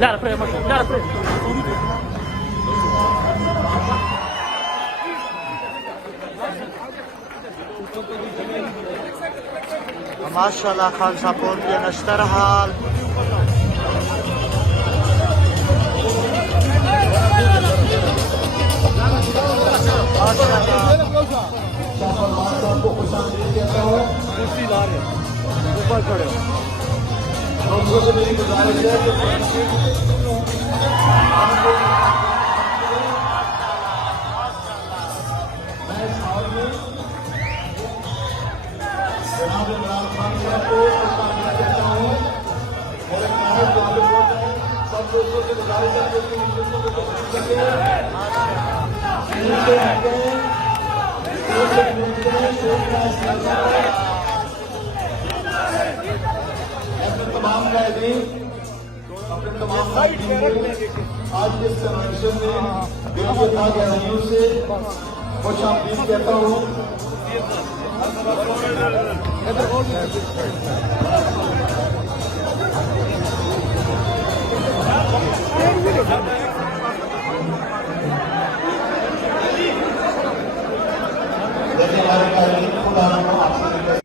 Lara, prego, Lara, prego. माशाल्लाह खान साहब के नश्तर हाल ऊपर खड़े मेरी गुजारिश है तमाम कैदी अपने तमाम आज के कन्वेंशन में बेनता गहराइयों से खुश आमदीद कहता हूँ।